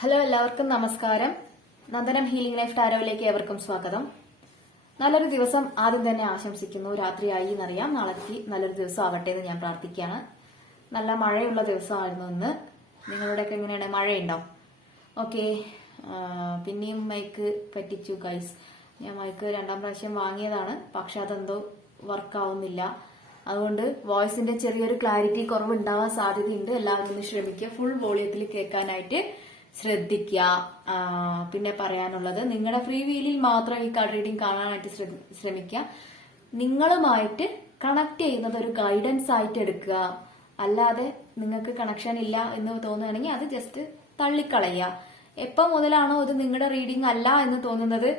Hello എല്ലാവർക്കും നമസ്കാരം. Nandanam healing life ടാരോയിലേക്ക് ഏവർക്കും സ്വാഗതം. നല്ലൊരു ദിവസം ആദ്യം തന്നെ ആശംസിക്കുന്നു. രാത്രിയായി എന്നറിയാം. നാളേക്ക് നല്ലൊരു ദിവസം ആവട്ടെ എന്ന് ഞാൻ പ്രാർത്ഥിക്കുകയാണ്. നല്ല മഴയുള്ള ദിവസമായിരുന്നു ഇന്ന്. നിങ്ങളുടെയൊക്കെ എങ്ങനെയാണ്? മഴയുണ്ടോ? ഓക്കെ. പിന്നെയും മൈക്ക് പറ്റിച്ചു ഗൈസ് ഞാൻ മൈക്ക് രണ്ടാം പ്രാവശ്യം വാങ്ങിയതാണ്. പക്ഷെ അതെന്തോ വർക്കാവുന്നില്ല അതുകൊണ്ട് വോയിസിന്റെ ചെറിയൊരു ക്ലാരിറ്റി കുറവ് ഉണ്ടാവാൻ സാധ്യതയുണ്ട്. എല്ലാവരും ഒന്ന് ശ്രമിക്കുക. ഫുൾ വോളിയത്തിൽ കേൾക്കാനായിട്ട് ശ്രദ്ധിക്കുക പിന്നെ പറയാനുള്ളത് നിങ്ങളുടെ ഫ്രീ വീലിൽ മാത്രം ഈ കാർഡ് റീഡിംഗ് കാണാനായിട്ട് ശ്രമിക്കുക നിങ്ങളുമായിട്ട് കണക്ട് ചെയ്യുന്നത് ഒരു ഗൈഡൻസ് ആയിട്ട് എടുക്കുക അല്ലാതെ നിങ്ങൾക്ക് കണക്ഷൻ ഇല്ല എന്ന് തോന്നുകയാണെങ്കിൽ അത് ജസ്റ്റ് തള്ളിക്കളയുക എപ്പോ മുതലാണോ ഇത് നിങ്ങളുടെ റീഡിംഗ് അല്ല എന്ന് തോന്നുന്നത്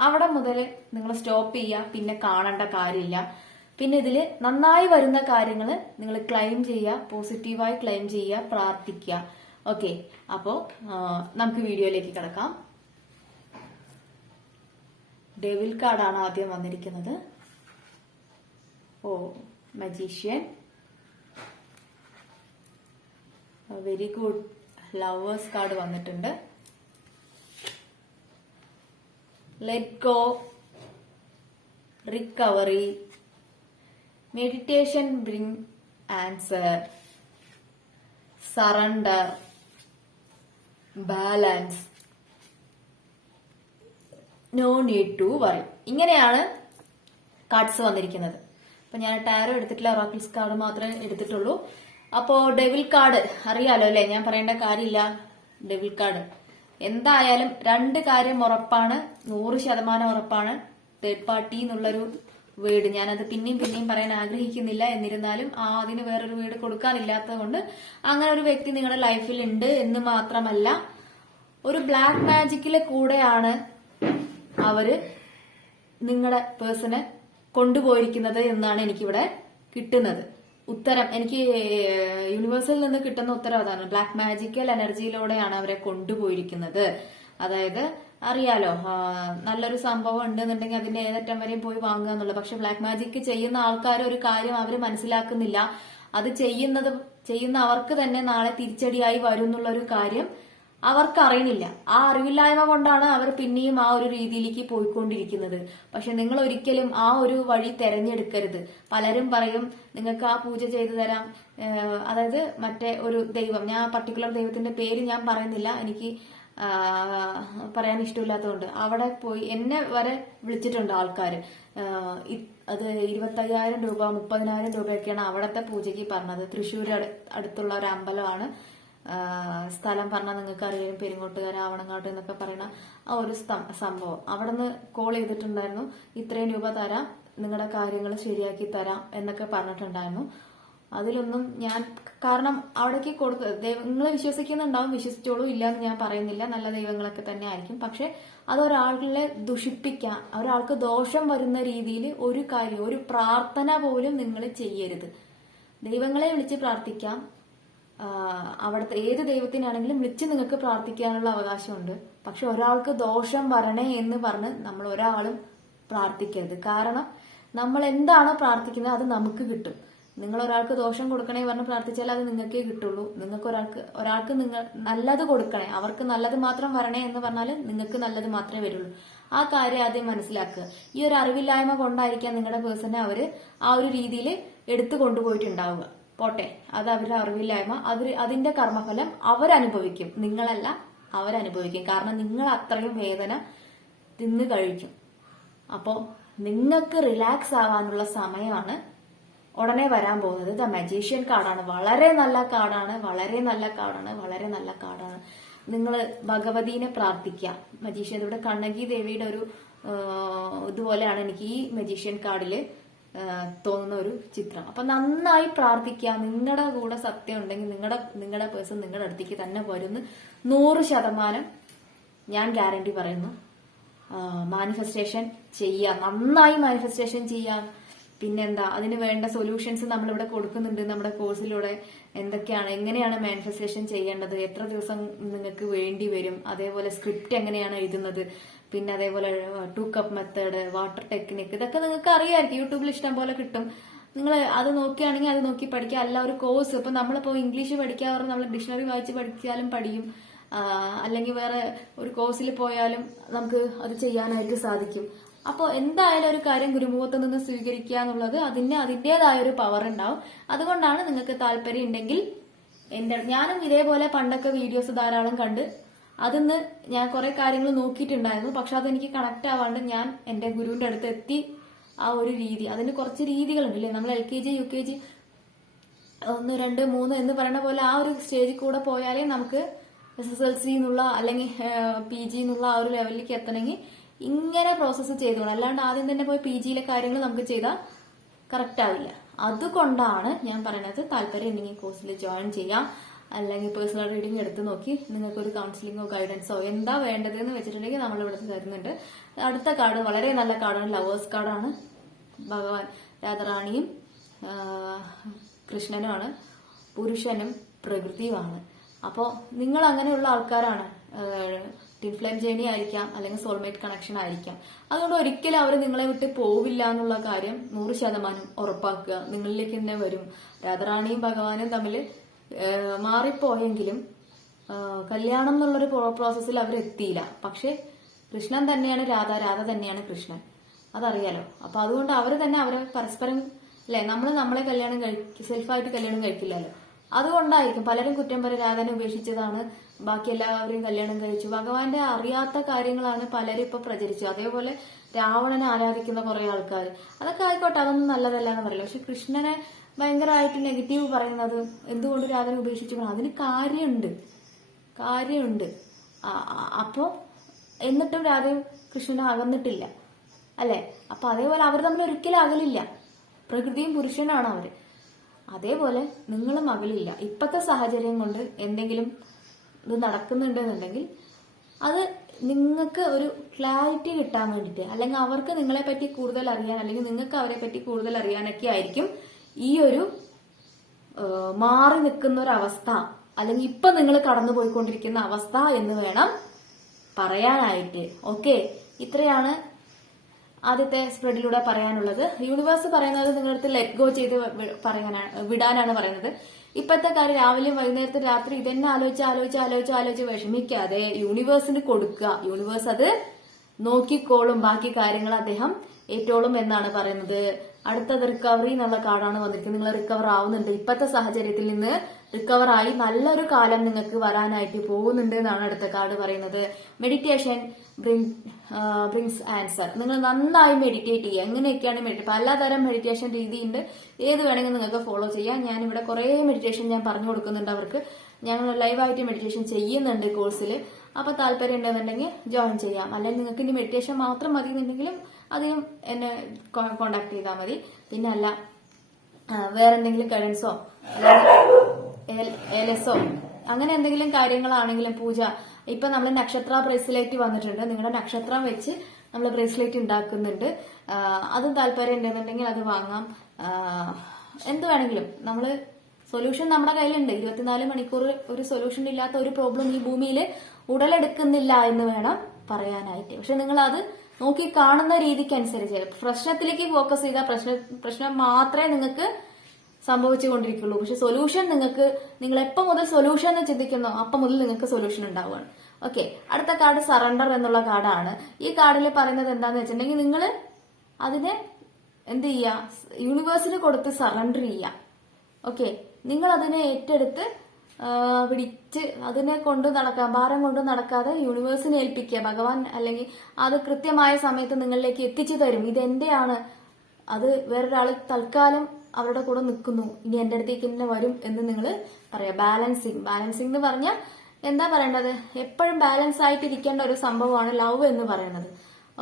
അവിടെ മുതൽ നിങ്ങൾ സ്റ്റോപ്പ് ചെയ്യുക പിന്നെ കാണേണ്ട കാര്യമില്ല. പിന്നെ ഇതിൽ നന്നായി വരുന്ന കാര്യങ്ങൾ നിങ്ങൾ ക്ലെയിം ചെയ്യുക പോസിറ്റീവായി ക്ലെയിം ചെയ്യുക പ്രാർത്ഥിക്കുക ഓക്കെ അപ്പോ നമുക്ക് വീഡിയോയിലേക്ക് കിടക്കാം. ഡെവിൽ കാർഡാണ് ആദ്യം വന്നിരിക്കുന്നത്. ഓ magician very good lovers card വന്നിട്ടുണ്ട്. Let go recovery meditation bring answer surrender balance no need to worry ഇങ്ങനെയാണ് കാർഡ്സ് വന്നിരിക്കുന്നത്. അപ്പൊ ഞാൻ ടാരോ എടുത്തിട്ടില്ല റോക്കിൾസ് കാർഡ് മാത്രമേ എടുത്തിട്ടുള്ളൂ. അപ്പോ ഡെവിൽ കാർഡ് അറിയാലോ അല്ലെ? ഞാൻ പറയേണ്ട കാര്യമില്ല. ഡെവിൽ കാർഡ് എന്തായാലും രണ്ട് കാര്യം ഉറപ്പാണ്. നൂറ് ശതമാനം ഉറപ്പാണ്. തേർഡ് പാർട്ടി എന്നുള്ളൊരു വീട്. ഞാനത് പിന്നെയും പിന്നെയും പറയാൻ ആഗ്രഹിക്കുന്നില്ല. എന്നിരുന്നാലും ആ അതിന് വേറൊരു വീട് കൊടുക്കാനില്ലാത്തത് കൊണ്ട് അങ്ങനെ ഒരു വ്യക്തി നിങ്ങളുടെ ലൈഫിൽ ഉണ്ട് എന്ന് മാത്രമല്ല ഒരു ബ്ലാക്ക് മാജിക്കിലെ കൂടെയാണ് അവർ നിങ്ങളുടെ പേഴ്സണെ കൊണ്ടുപോയിരിക്കുന്നത് എന്നാണ് എനിക്കിവിടെ കിട്ടുന്നത്. ഉത്തരം. എനിക്ക് യൂണിവേഴ്സിൽ നിന്ന് കിട്ടുന്ന ഉത്തരം അതാണ്. ബ്ലാക്ക് മാജിക്കൽ എനർജിയിലൂടെയാണ് അവരെ കൊണ്ടുപോയിരിക്കുന്നത്. അതായത് അറിയാലോ നല്ലൊരു സംഭവം ഉണ്ട് എന്നുണ്ടെങ്കിൽ അതിന്റെ ഏതറ്റം വരെയും പോയി വാങ്ങുക എന്നുള്ളത്. പക്ഷെ ബ്ലാക്ക് മാജിക് ചെയ്യുന്ന ആൾക്കാർ ഒരു കാര്യം അവർ മനസ്സിലാക്കുന്നില്ല. അത് ചെയ്യുന്നത് ചെയ്യുന്ന അവർക്ക് തന്നെ നാളെ തിരിച്ചടിയായി വരും എന്നുള്ള ഒരു കാര്യം അവർക്ക് അറിയണില്ല ആ അറിവില്ലായ്മ കൊണ്ടാണ് അവർ പിന്നെയും ആ ഒരു രീതിയിലേക്ക് പോയിക്കൊണ്ടിരിക്കുന്നത്. പക്ഷെ നിങ്ങൾ ഒരിക്കലും ആ ഒരു വഴി തെരഞ്ഞെടുക്കരുത്. പലരും പറയും നിങ്ങൾക്ക് ആ പൂജ ചെയ്തു തരാം. അതായത് മറ്റേ ഒരു ദൈവം ഞാൻ പർട്ടിക്കുലർ ദൈവത്തിന്റെ പേര് ഞാൻ പറയുന്നില്ല. എനിക്ക് പറയാൻ ഇഷ്ടമില്ലാത്തതുകൊണ്ട് അവിടെ പോയി എന്നെ വരെ വിളിച്ചിട്ടുണ്ട് ആൾക്കാർ അത് ഇരുപത്തയ്യായിരം രൂപ മുപ്പതിനായിരം രൂപയൊക്കെയാണ് അവിടുത്തെ പൂജയ്ക്ക് പറഞ്ഞത്. തൃശ്ശൂർ അടുത്തുള്ള ഒരു അമ്പലമാണ്. സ്ഥലം പറഞ്ഞാൽ നിങ്ങൾക്ക് അറിയാം പെരിങ്ങോട്ടുകാർ ആവണങ്ങാട്ട് എന്നൊക്കെ പറയുന്ന ആ ഒരു സംഭവം. അവിടെ നിന്ന് കോൾ ചെയ്തിട്ടുണ്ടായിരുന്നു ഇത്രയും രൂപ തരാം നിങ്ങളുടെ കാര്യങ്ങൾ ശരിയാക്കി തരാം എന്നൊക്കെ പറഞ്ഞിട്ടുണ്ടായിരുന്നു. അതിലൊന്നും ഞാൻ കാരണം അവിടേക്ക് കൊടുക്ക ദൈവങ്ങളെ വിശ്വസിക്കുന്നുണ്ടാവും വിശ്വസിച്ചോളൂ ഇല്ല എന്ന് ഞാൻ പറയുന്നില്ല നല്ല ദൈവങ്ങളൊക്കെ തന്നെ ആയിരിക്കും പക്ഷെ അത് ഒരാളെ ദുഷിപ്പിക്കാൻ ഒരാൾക്ക് ദോഷം വരുന്ന രീതിയിൽ ഒരു കാര്യം ഒരു പ്രാർത്ഥന പോലും നിങ്ങൾ ചെയ്യരുത്. ദൈവങ്ങളെ വിളിച്ച് പ്രാർത്ഥിക്കാം. അവിടുത്തെ ഏത് ദൈവത്തിനാണെങ്കിലും വിളിച്ച് നിങ്ങൾക്ക് പ്രാർത്ഥിക്കാനുള്ള അവകാശമുണ്ട്. പക്ഷെ ഒരാൾക്ക് ദോഷം വരണേ എന്ന് പറഞ്ഞ് നമ്മൾ ഒരാളും പ്രാർത്ഥിക്കരുത്. കാരണം നമ്മൾ എന്താണോ പ്രാർത്ഥിക്കുന്നത് അത് നമുക്ക് കിട്ടും. നിങ്ങൾ ഒരാൾക്ക് ദോഷം കൊടുക്കണേ പറഞ്ഞ് പ്രാർത്ഥിച്ചാൽ അത് നിങ്ങൾക്കേ കിട്ടുള്ളൂ. നിങ്ങൾക്ക് ഒരാൾക്ക് ഒരാൾക്ക് നിങ്ങൾ നല്ലത് കൊടുക്കണേ അവർക്ക് നല്ലത് മാത്രം വരണേ എന്ന് പറഞ്ഞാൽ നിങ്ങൾക്ക് നല്ലത് മാത്രമേ വരുള്ളൂ. ആ കാര്യം ആദ്യം മനസ്സിലാക്കുക. ഈ ഒരു അറിവില്ലായ്മ കൊണ്ടായിരിക്കാം നിങ്ങളുടെ പേഴ്സണെ അവർ ആ ഒരു രീതിയിൽ എടുത്തു കൊണ്ടുപോയിട്ടുണ്ടാവുക. പോട്ടെ അത് അവരുടെ അറിവില്ലായ്മ. അവർ അതിന്റെ കർമ്മഫലം അവരനുഭവിക്കും. നിങ്ങളല്ല അവരനുഭവിക്കും. കാരണം നിങ്ങൾ അത്രയും വേദന തിന്നു കഴിക്കും. അപ്പോൾ നിങ്ങൾക്ക് റിലാക്സ് ആവാനുള്ള സമയമാണ് ഉടനെ വരാൻ പോകുന്നത് ദ മജീഷ്യൻ കാർഡാണ് വളരെ നല്ല കാർഡാണ് വളരെ നല്ല കാർഡാണ് വളരെ നല്ല കാർഡാണ് നിങ്ങൾ ഭഗവതീനെ പ്രാർത്ഥിക്കുക മജീഷ്യൻ ഇവിടെ കണ്ണകി ദേവിയുടെ ഒരു ഇതുപോലെയാണ് എനിക്ക് ഈ മജീഷ്യൻ കാർഡിൽ തോന്നുന്ന ഒരു ചിത്രം. അപ്പൊ നന്നായി പ്രാർത്ഥിക്കുക നിങ്ങളുടെ കൂടെ സത്യം ഉണ്ടെങ്കിൽ നിങ്ങളുടെ നിങ്ങളുടെ പേഴ്സൺ നിങ്ങളുടെ അടുത്തേക്ക് തന്നെ വരുന്ന നൂറ് ശതമാനം ഞാൻ ഗ്യാരണ്ടി പറയുന്നു. മാനിഫെസ്റ്റേഷൻ ചെയ്യാം. നന്നായി മാനിഫെസ്റ്റേഷൻ ചെയ്യാം. പിന്നെന്താ? അതിന് വേണ്ട സൊല്യൂഷൻസ് നമ്മൾ ഇവിടെ കൊടുക്കുന്നുണ്ട് നമ്മുടെ കോഴ്സിലൂടെ എന്തൊക്കെയാണ്? എങ്ങനെയാണ് മാനിഫെസ്റ്റേഷൻ ചെയ്യേണ്ടത്? എത്ര ദിവസം നിങ്ങൾക്ക് വേണ്ടി വരും? അതേപോലെ സ്ക്രിപ്റ്റ് എങ്ങനെയാണ് എഴുതുന്നത്? പിന്നെ അതേപോലെ two cup method water technique ഇതൊക്കെ നിങ്ങൾക്ക് അറിയാമായിരിക്കും. യൂട്യൂബിൽ ഇഷ്ടം പോലെ കിട്ടും. നിങ്ങൾ അത് നോക്കുകയാണെങ്കിൽ അത് നോക്കി പഠിക്കുക. അല്ല ഒരു കോഴ്സ് ഇപ്പൊ നമ്മളിപ്പോ ഇംഗ്ലീഷ് പഠിക്കാറ് നമ്മൾ ഡിക്ഷണറി വായിച്ച് പഠിച്ചാലും പഠിക്കും അല്ലെങ്കിൽ വേറെ ഒരു കോഴ്സിൽ പോയാലും നമുക്ക് അത് ചെയ്യാനായിട്ട് സാധിക്കും. അപ്പോൾ എന്തായാലും ഒരു കാര്യം ഗുരുമുഖത്ത് നിന്ന് സ്വീകരിക്കുക എന്നുള്ളത് അതിന് അതിന്റെതായ ഒരു പവർ ഉണ്ടാവും. അതുകൊണ്ടാണ് നിങ്ങൾക്ക് താല്പര്യം ഉണ്ടെങ്കിൽ എന്റെ ഞാനും ഇതേപോലെ പണ്ടൊക്കെ വീഡിയോസ് ധാരാളം കണ്ട് അതിന്ന് ഞാൻ കുറെ കാര്യങ്ങൾ നോക്കിയിട്ടുണ്ടായിരുന്നു. പക്ഷെ അതെനിക്ക് കണക്ട് ആവാണ്ട് ഞാൻ എന്റെ ഗുരുവിന്റെ അടുത്ത് എത്തി ആ ഒരു രീതി. അതിന് കുറച്ച് രീതികളുണ്ട് നമ്മൾ L K G U K G ഒന്ന് രണ്ട് മൂന്ന് എന്ന് പറയുന്ന പോലെ ആ ഒരു സ്റ്റേജിൽ കൂടെ പോയാലേ നമുക്ക് എസ് എസ് എൽ സി എന്നുള്ള അല്ലെങ്കിൽ പി ജി എന്നുള്ള ആ ഒരു ലെവലിലേക്ക് എത്തണമെങ്കിൽ ഇങ്ങനെ പ്രോസസ്സ് ചെയ്തോളാം. അല്ലാണ്ട് ആദ്യം തന്നെ പോയി പി ജിയിലെ കാര്യങ്ങൾ നമുക്ക് ചെയ്താൽ കറക്റ്റ് ആവില്ല. അതുകൊണ്ടാണ് ഞാൻ പറയുന്നത് താല്പര്യം ഉണ്ടെങ്കിൽ കോഴ്സിൽ ജോയിൻ ചെയ്യാം. അല്ലെങ്കിൽ പേഴ്സണൽ റീഡിംഗ് എടുത്ത് നോക്കി നിങ്ങൾക്ക് ഒരു കൗൺസിലിങ്ങോ ഗൈഡൻസോ എന്താ വേണ്ടതെന്ന് വെച്ചിട്ടുണ്ടെങ്കിൽ നമ്മൾ ഇവിടുത്തെ തരുന്നുണ്ട്. അടുത്ത കാർഡ് വളരെ നല്ല കാർഡാണ് ലവേഴ്സ് കാർഡാണ് ഭഗവാൻ രാധാറാണിയും കൃഷ്ണനുമാണ് പുരുഷനും പ്രകൃതിയുമാണ്. അപ്പോൾ നിങ്ങൾ അങ്ങനെയുള്ള ആൾക്കാരാണ് ഫ്ലെയിം ജേണി ആയിരിക്കാം അല്ലെങ്കിൽ സോൾമേറ്റ് കണക്ഷൻ ആയിരിക്കാം. അതുകൊണ്ട് ഒരിക്കലും അവർ നിങ്ങളെ വിട്ട് പോവില്ല എന്നുള്ള കാര്യം നൂറ് ശതമാനം ഉറപ്പാക്കുക. നിങ്ങളിലേക്ക് തന്നെ വരും. രാധാറാണിയും ഭഗവാനും തമ്മിൽ മാറിപ്പോയെങ്കിലും കല്യാണം എന്നുള്ളൊരു പ്രോസസ്സിൽ അവർ എത്തിയില്ല പക്ഷെ കൃഷ്ണൻ തന്നെയാണ് രാധ രാധ തന്നെയാണ് കൃഷ്ണൻ. അതറിയാലോ. അപ്പൊ അതുകൊണ്ട് അവർ തന്നെ അവരെ പരസ്പരം അല്ലെ? നമ്മൾ നമ്മളെ കല്യാണം കഴിക്കും സെൽഫായിട്ട് കല്യാണം കഴിക്കില്ലല്ലോ. അതുകൊണ്ടായിരിക്കും പലരും കുറ്റം പറയും രാധനെ ഉപേക്ഷിച്ചതാണ്. ബാക്കി എല്ലാവരെയും കല്യാണം കഴിച്ചു. ഭഗവാന്റെ അറിയാത്ത കാര്യങ്ങളാണ് പലരും ഇപ്പൊ പ്രചരിച്ചു. അതേപോലെ രാവണനെ ആരാധിക്കുന്ന കുറെ ആൾക്കാർ. അതൊക്കെ ആയിക്കോട്ടെ അതൊന്നും നല്ലതല്ല എന്ന് പറയില്ല. പക്ഷെ കൃഷ്ണനെ ഭയങ്കരമായിട്ട് നെഗറ്റീവ് പറയുന്നത് എന്തുകൊണ്ട് രാധനെ ഉപേക്ഷിച്ചു അതിന് കാര്യമുണ്ട്. കാര്യമുണ്ട്. ആ- ആ- അപ്പോ എന്നിട്ടും രാധയും കൃഷ്ണനെ അകന്നിട്ടില്ല. അല്ലെ? അപ്പൊ അതേപോലെ അവർ തമ്മിൽ ഒരിക്കലും അകലില്ല. പ്രകൃതിയും പുരുഷനാണ് അവർ അതേപോലെ നിങ്ങളും അകലില്ല ഇപ്പോഴത്തെ സാഹചര്യം കൊണ്ട് എന്തെങ്കിലും ഇത് നടക്കുന്നുണ്ടെന്നുണ്ടെങ്കിൽ അത് നിങ്ങൾക്ക് ഒരു ക്ലാരിറ്റി കിട്ടാൻ വേണ്ടിയിട്ട് അല്ലെങ്കിൽ അവർക്ക് നിങ്ങളെ പറ്റി കൂടുതൽ അറിയാൻ അല്ലെങ്കിൽ നിങ്ങൾക്ക് അവരെ പറ്റി കൂടുതൽ അറിയാനൊക്കെ ആയിരിക്കും ഈ ഒരു മാറി നിൽക്കുന്ന ഒരു അവസ്ഥ അല്ലെങ്കിൽ ഇപ്പൊ നിങ്ങൾ കടന്നു പോയിക്കൊണ്ടിരിക്കുന്ന അവസ്ഥ എന്ന് വേണം പറയാനായിട്ട്. ഓക്കെ? ഇത്രയാണ് ആദ്യത്തെ സ്പ്രെഡിലൂടെ പറയാനുള്ളത്. യൂണിവേഴ്സ് പറയുന്നത് നിങ്ങളുടെ ലെറ്റ് ഗോ ചെയ്ത് പറയാനാണ് വിടാനാണ് പറയുന്നത്. ഇപ്പോഴത്തെ കാര്യം രാവിലെയും വൈകുന്നേരത്തെ രാത്രി ഇതന്നെ ആലോചിച്ച് ആലോചിച്ച് ആലോചിച്ച് ആലോചിച്ച് വിഷമിക്കാതെ യൂണിവേഴ്സിന് കൊടുക്കുക. യൂണിവേഴ്സ് അത് നോക്കിക്കോളും ബാക്കി കാര്യങ്ങൾ അദ്ദേഹം ഏറ്റോളും എന്നാണ് പറയുന്നത്. അടുത്തത് റിക്കവറി എന്നുള്ള കാർഡാണ് വന്നിരിക്കുന്നത്. നിങ്ങൾ റിക്കവർ ആവുന്നുണ്ട്. ഇപ്പോഴത്തെ സാഹചര്യത്തിൽ നിന്ന് റിക്കവർ ആയി നല്ലൊരു കാലം നിങ്ങൾക്ക് വരാനായിട്ട് പോകുന്നുണ്ട് എന്നാണ് അടുത്ത കാർഡ് പറയുന്നത്. മെഡിറ്റേഷൻ ബ്രിങ്സ് ആൻസർ നിങ്ങൾ നന്നായി മെഡിറ്റേറ്റ് ചെയ്യുക. എങ്ങനെയൊക്കെയാണ് മെഡിറ്റേറ്റ് പലതരം മെഡിറ്റേഷൻ രീതിയുണ്ട്. ഏത് വേണമെങ്കിൽ നിങ്ങൾക്ക് ഫോളോ ചെയ്യാം. ഞാൻ ഇവിടെ കുറേ മെഡിറ്റേഷൻ ഞാൻ പറഞ്ഞു കൊടുക്കുന്നുണ്ട് അവർക്ക്. ഞങ്ങൾ ലൈവായിട്ട് മെഡിറ്റേഷൻ ചെയ്യുന്നുണ്ട് കോഴ്സിൽ അപ്പോൾ താല്പര്യം ഉണ്ടെന്നുണ്ടെങ്കിൽ ജോയിൻ ചെയ്യാം. അല്ലെങ്കിൽ നിങ്ങൾക്ക് ഇനി മെഡിറ്റേഷൻ മാത്രം മതി എന്നുണ്ടെങ്കിലും അധികം എന്നെ കോണ്ടാക്ട് ചെയ്താൽ മതി. പിന്നെ അല്ല വേറെ എന്തെങ്കിലും ഗൈഡൻസോ എലസോ അങ്ങനെ എന്തെങ്കിലും കാര്യങ്ങളാണെങ്കിലും പൂജ ഇപ്പൊ നമ്മൾ നക്ഷത്ര ബ്രേസ്ലെറ്റ് വന്നിട്ടുണ്ട്. നിങ്ങളുടെ നക്ഷത്രം വെച്ച് നമ്മൾ ബ്രേസ്ലെറ്റ് ഉണ്ടാക്കുന്നുണ്ട്. അതും താല്പര്യം ഉണ്ടെന്നുണ്ടെങ്കിൽ അത് വാങ്ങാം. എന്ത് വേണമെങ്കിലും. നമ്മൾ സൊല്യൂഷൻ നമ്മുടെ കയ്യിലുണ്ട്. ഇരുപത്തിനാല് മണിക്കൂർ ഒരു സൊല്യൂഷൻ ഇല്ലാത്ത ഒരു പ്രോബ്ലം ഈ ഭൂമിയിൽ ഉടലെടുക്കുന്നില്ല എന്ന് വേണം പറയാനായിട്ട്. പക്ഷെ നിങ്ങൾ അത് നോക്കി കാണുന്ന രീതിക്ക് അനുസരിച്ച് പ്രശ്നത്തിലേക്ക് ഫോക്കസ് ചെയ്താൽ പ്രശ്ന പ്രശ്നം മാത്രമേ നിങ്ങൾക്ക് സംഭവിച്ചുകൊണ്ടിരിക്കുള്ളൂ. പക്ഷെ സൊല്യൂഷൻ നിങ്ങൾക്ക് നിങ്ങൾ എപ്പോൾ മുതൽ സൊല്യൂഷൻ എന്ന് ചിന്തിക്കുന്നോ അപ്പം മുതൽ നിങ്ങൾക്ക് സൊല്യൂഷൻ ഉണ്ടാവുകയാണ്. ഓക്കെ അടുത്ത കാർഡ് സറണ്ടർ എന്നുള്ള കാർഡാണ് ഈ കാർഡിൽ പറയുന്നത് എന്താന്ന് വെച്ചിട്ടുണ്ടെങ്കിൽ നിങ്ങൾ അതിനെ എന്ത് ചെയ്യുക യൂണിവേഴ്സിന് കൊടുത്ത് സറണ്ടർ ചെയ്യുക. ഓക്കെ നിങ്ങൾ അതിനെ ഏറ്റെടുത്ത് പിടിച്ച് അതിനെ കൊണ്ട് നടക്കുക ഭാരം കൊണ്ട് നടക്കാതെ യൂണിവേഴ്സിനെ ഏൽപ്പിക്കുക. ഭഗവാൻ അല്ലെങ്കിൽ അത് കൃത്യമായ സമയത്ത് നിങ്ങളിലേക്ക് എത്തിച്ചു തരും. ഇത് എന്റെയാണ് അത് വേറൊരാൾ തൽക്കാലം അവരുടെ കൂടെ നിൽക്കുന്നു. ഇനി എന്റെ അടുത്തേക്ക് തന്നെ വരും എന്ന് നിങ്ങൾ പറയാം. ബാലൻസിങ് ബാലൻസിങ് എന്ന് പറഞ്ഞാൽ എന്താ പറയേണ്ടത്? എപ്പോഴും ബാലൻസ് ആയിട്ട് ഇരിക്കേണ്ട ഒരു സംഭവമാണ് ലവ് എന്ന് പറയുന്നത്.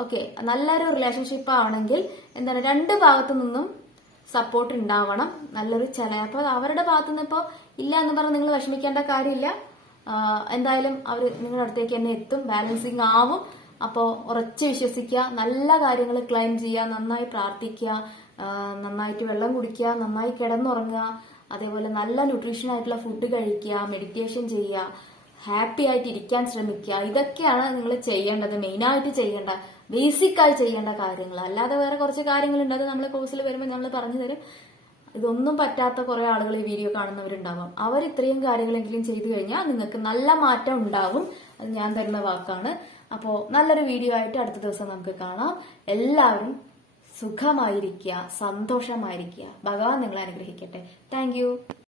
ഓക്കെ നല്ലൊരു റിലേഷൻഷിപ്പ് ആണെങ്കിൽ എന്താണ്? രണ്ട് ഭാഗത്തു നിന്നും സപ്പോർട്ട് ഉണ്ടാവണം. നല്ലൊരു ചില അപ്പോൾ അവരുടെ ഭാഗത്തു നിന്ന് ഇപ്പോൾ ഇല്ല എന്ന് പറഞ്ഞ് നിങ്ങൾ വിഷമിക്കേണ്ട കാര്യമില്ല. എന്തായാലും അവർ നിങ്ങളുടെ അടുത്തേക്ക് തന്നെ എത്തും. ബാലൻസിങ് ആവും. അപ്പോ ഉറച്ച് വിശ്വസിക്കുക. നല്ല കാര്യങ്ങൾ ക്ലെയിം ചെയ്യുക. നന്നായി പ്രാർത്ഥിക്കുക. നന്നായിട്ട് വെള്ളം കുടിക്കുക. നന്നായി കിടന്നുറങ്ങുക. അതേപോലെ നല്ല ന്യൂട്രീഷൻ ആയിട്ടുള്ള ഫുഡ് കഴിക്കുക. മെഡിറ്റേഷൻ ചെയ്യുക. ഹാപ്പി ആയിട്ട് ഇരിക്കാൻ ശ്രമിക്കുക. ഇതൊക്കെയാണ് നിങ്ങൾ ചെയ്യേണ്ടത്. മെയിനായിട്ട് ചെയ്യേണ്ട ബേസിക് ആയി ചെയ്യേണ്ട കാര്യങ്ങൾ അല്ലാതെ വേറെ കുറച്ച് കാര്യങ്ങളുണ്ട്. അത് നമ്മൾ കോഴ്സിൽ വരുമ്പോൾ നമ്മൾ പറഞ്ഞു തരും. ഇതൊന്നും പറ്റാത്ത കുറെ ആളുകൾ ഈ വീഡിയോ കാണുന്നവരുണ്ടാവാം. അവർ ഇത്രയും കാര്യങ്ങളെങ്കിലും ചെയ്തു കഴിഞ്ഞാൽ നിങ്ങൾക്ക് നല്ല മാറ്റം ഉണ്ടാവും. അത് ഞാൻ തരുന്ന വാക്കാണ്. അപ്പോൾ നല്ലൊരു വീഡിയോ ആയിട്ട് അടുത്ത ദിവസം നമുക്ക് കാണാം. എല്ലാവരും സുഖമായിരിക്കുക സന്തോഷമായിരിക്കുക. ഭഗവാൻ നിങ്ങളെ അനുഗ്രഹിക്കട്ടെ. താങ്ക്